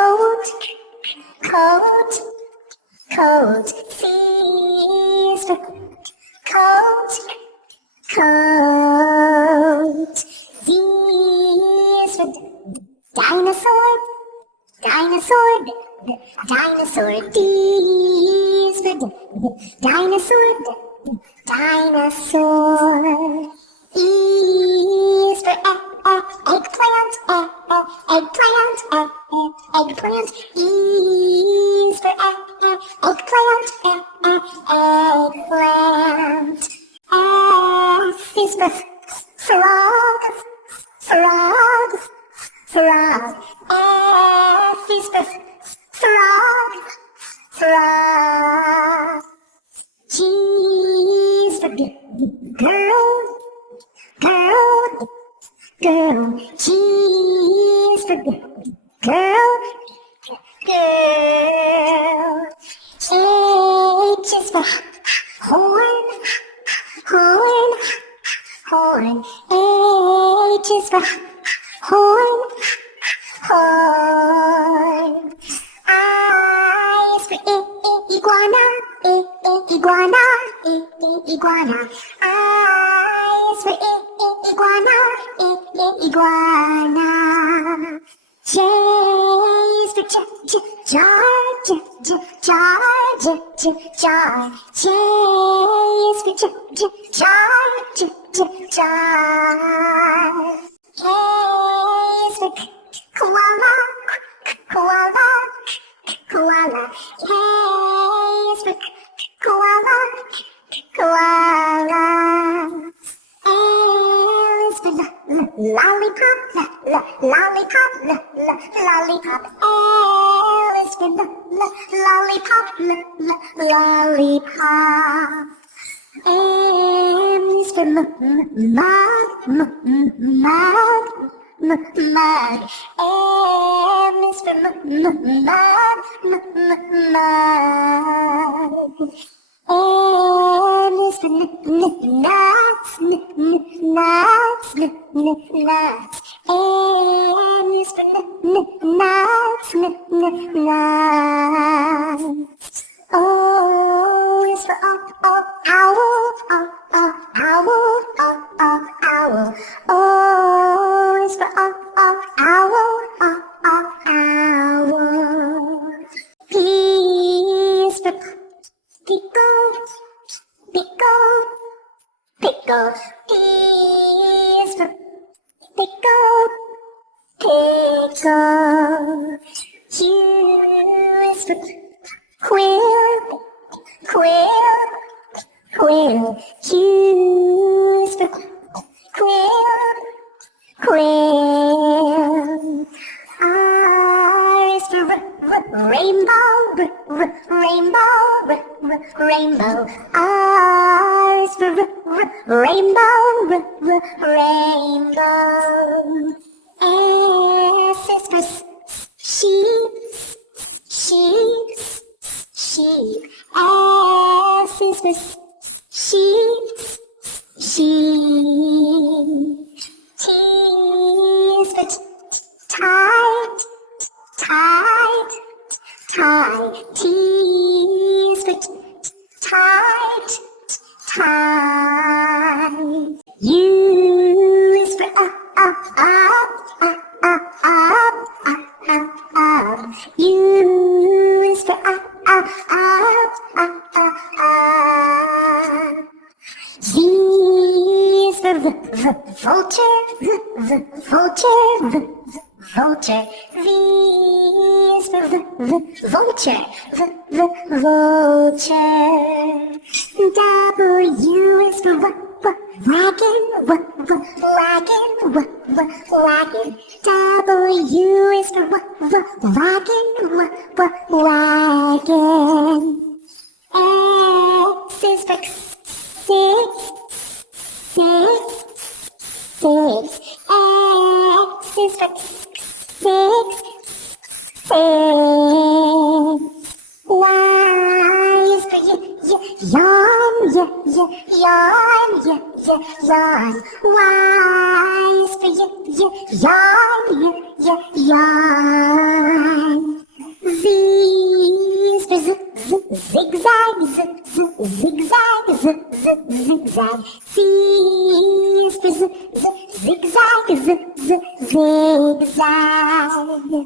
coat, coat, coat. C is for coat, coat. D is for dinosaur, dinosaur, dinosaur. D is for dinosaur, dinosaur. E is for eggplant, eggplant, eggplant. E is for eggplant, eggplant. F is for frog, frog, frog. F is for frog, frog. G is for girl, girl, girl. G is for girl, girl. H is for horn, horn, horn. H is for horn, horn. I is for iguana, iguana, iguana. I is for iguana, iguana. J is for jar, jar, jar. J is for jar, jar. K is for koala, koala, koala. K is for koala, koala. L is for lollipop, lollipop, lollipop. L is for lollipop, lollipop. M is for mug, mug, mug. M is for mug, mug. N is for nuts, nuts, nuts. N is for nuts, nuts. O is for owl, owl, owl. O is for owl, owl. P is for pickle, pickle, pickle. P is for pickle, pickle. Q is for quill, quill, quill. Q is for quill, quill. R is for rainbow, rainbow, rainbow. R is for rainbow, rainbow. S is for sheep, sheep, sheep. S is for sheep, sheep. T is for tide, tide, tide. T is for tide, tide. U is for up, up, up, up, up. U is for up, up, up, up. V is for vulture, vulture, vulture. V is for vulture, vulture. W is for wagon, wagon, wagon. W is for wagon, wagon. X is for six, six, six. X is for six, six. Y is for yawn, yawn. Y is for yawn. Z is for zigzag, zigzag, zigzag. C is for zigzag, zigzag.